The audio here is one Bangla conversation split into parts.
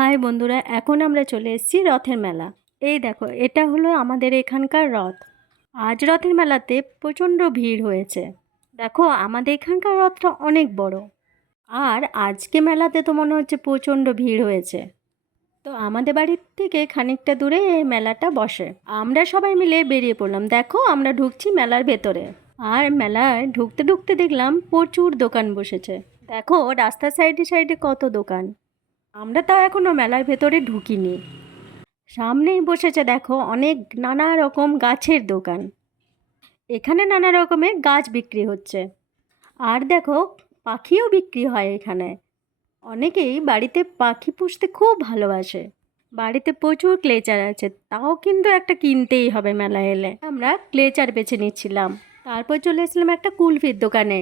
হাই বন্ধুরা, এখন আমরা চলে এসেছি রথের মেলা। এই দেখো, এটা হলো আমাদের এখানকার রথ। আজ রথের মেলাতে প্রচণ্ড ভিড় হয়েছে। দেখো, আমাদের এখানকার রথটা অনেক বড়। আর আজকে মেলাতে তো মনে হচ্ছে প্রচণ্ড ভিড় হয়েছে। তো আমাদের বাড়ির থেকে খানিকটা দূরে এই মেলাটা বসে। আমরা সবাই মিলে বেরিয়ে পড়লাম। দেখো, আমরা ঢুকছি মেলার ভেতরে। আর মেলায় ঢুকতে ঢুকতে দেখলাম প্রচুর দোকান বসেছে। দেখো, রাস্তার সাইডে সাইডে কত দোকান। আমরা তো এখনও মেলার ভেতরে ঢুকিনি। সামনেই বসেছে দেখো অনেক নানা রকম গাছের দোকান। এখানে নানা রকমের গাছ বিক্রি হচ্ছে। আর দেখো, পাখিও বিক্রি হয় এখানে। অনেকেই বাড়িতে পাখি পুষতে খুব ভালোবাসে। বাড়িতে প্রচুর ক্লেচার আছে, তাও কিন্তু একটা কিনতেই হবে মেলা এলে। আমরা ক্লেচার বেছে নিচ্ছিলাম। তারপর চলে এসেছিলাম একটা কুলফির দোকানে।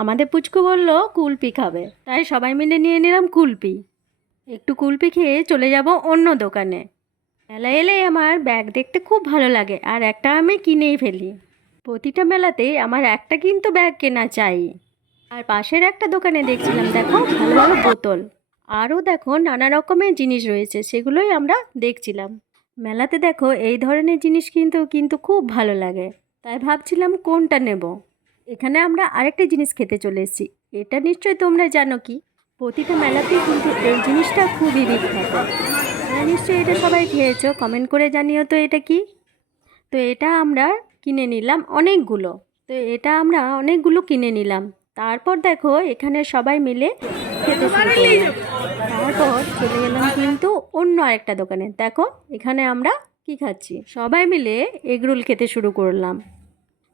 আমাদের পুচকু বলল কুলফি খাবে, তাই সবাই মিলে নিয়ে নিলাম কুলফি। একটু কুলফি খেয়ে চলে যাব অন্য দোকানে। মেলায় এলে আমার ব্যাগ দেখতে খুব ভালো লাগে, আর একটা আমি কিনেই ফেলি। প্রতিটা মেলাতেই আমার একটা কিন্তু ব্যাগ কেনা চাই। আর পাশের একটা দোকানে দেখছিলাম দেখো ভালো ভালো বোতল। আরও দেখো নানা রকমের জিনিস রয়েছে, সেগুলোই আমরা দেখছিলাম। মেলাতে দেখো এই ধরনের জিনিস কিন্তু কিন্তু খুব ভালো লাগে, তাই ভাবছিলাম কোনটা নেব। এখানে আমরা আরেকটা জিনিস খেতে চলে এসেছি। এটা নিশ্চয়ই তোমরা জানো কি। প্রতিটা মেলাতেই কিন্তু এই জিনিসটা খুবই বিখ্যাত। তোমরা নিশ্চয়ই এটা সবাই খেয়েছো, কমেন্ট করে জানিও তো এটা কি। তো এটা আমরা কিনে নিলাম অনেকগুলো। কিনে নিলাম। তারপর দেখো এখানে সবাই মিলে খেতে শুরু করলাম। তারপর চলে গেলাম কিন্তু অন্য আরেকটা দোকানে। দেখো এখানে আমরা কি খাচ্ছি, সবাই মিলে এগরোল খেতে শুরু করলাম।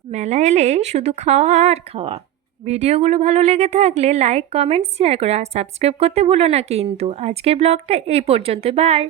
মেলা এলে শুধু খাওয়া আর খাওয়া। ভিডিওগুলো ভালো লেগে থাকলে লাইক, কমেন্ট, শেয়ার করে আর সাবস্ক্রাইব করতে ভুলো না কিন্তু। আজকের ব্লগটা এই পর্যন্ত। বাই।